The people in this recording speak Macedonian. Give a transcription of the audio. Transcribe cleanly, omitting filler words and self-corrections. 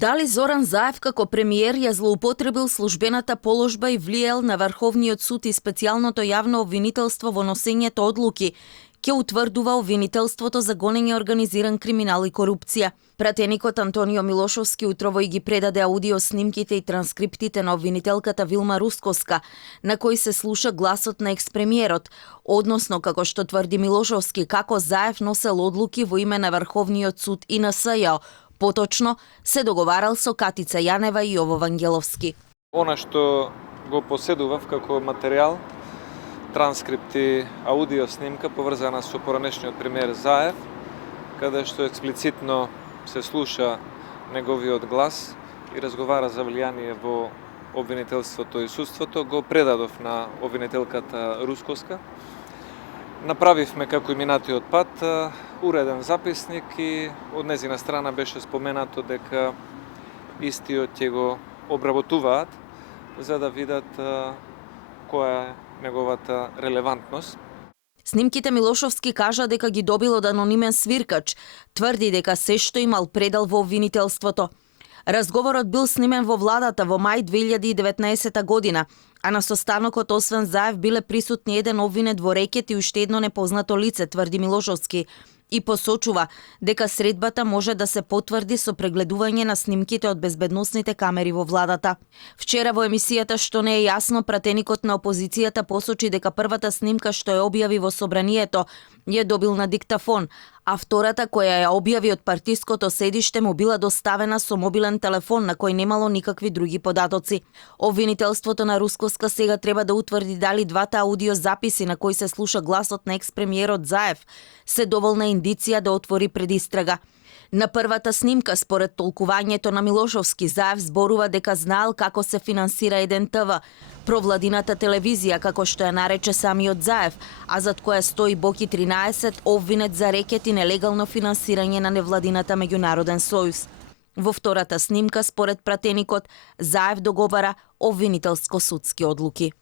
Дали Зоран Заев како премиер ја злоупотребил службената положба и влиел на Врховниот суд и специјалното јавно обвинителство во носењето одлуки, ќе утврдува обвинителството за гонење организиран криминал и корупција. Пратеникот Антонио Милошовски утрово и ги предаде аудио снимките и транскриптите на обвинителката Вилма Рускоска, на кои се слуша гласот на експремиерот, односно, како што тврди Милошовски, како Заев носел одлуки во име на Врховниот суд и на СЈО. Поточно се договарал со Катица Јанева и Јово Вангеловски. Она што го поседував како материјал, транскрипти, аудио снимка поврзана со поранешниот премиер Заев, каде што експлицитно се слуша неговиот глас и разговара за влијание во обвинителството и судството, го предадов на обвинителката Рускоска. Направивме како и минатиот пат уреден записник и од незина страна беше споменато дека истиот ќе го обработуваат за да видат која е неговата релевантност. Снимките Милошовски кажа дека ги добил од анонимен свиркач, тврди дека се што имал предал во обвинителството. Разговорот бил снимен во владата во мај 2019 година, а на состанокот освен Заев биле присутни еден обвинет во рекет и уште едно непознато лице, тврди Милошовски, и посочува дека средбата може да се потврди со прегледување на снимките од безбедносните камери во владата. Вчера во емисијата Што не е јасно, пратеникот на опозицијата посочи дека првата снимка што ја објави во собранието ја добил на диктафон, а втората која ја објави од партиското седиште му била доставена со мобилен телефон на кој немало никакви други податоци. Обвинителството на Рускоска сега треба да утврди дали двата аудио записи на кои се слуша гласот на експремиерот Заев се доволна индиција да отвори предистрага. На првата снимка, според толкувањето на Милошовски, Заев зборува дека знаел како се финансира еден ТВ, провладината телевизија, како што ја нарече самиот Заев, а зад која стои Боки 13, обвинет за рекет и нелегално финансирање на невладината Меѓународен сојуз. Во втората снимка, според пратеникот, Заев договара обвинителско-судски одлуки.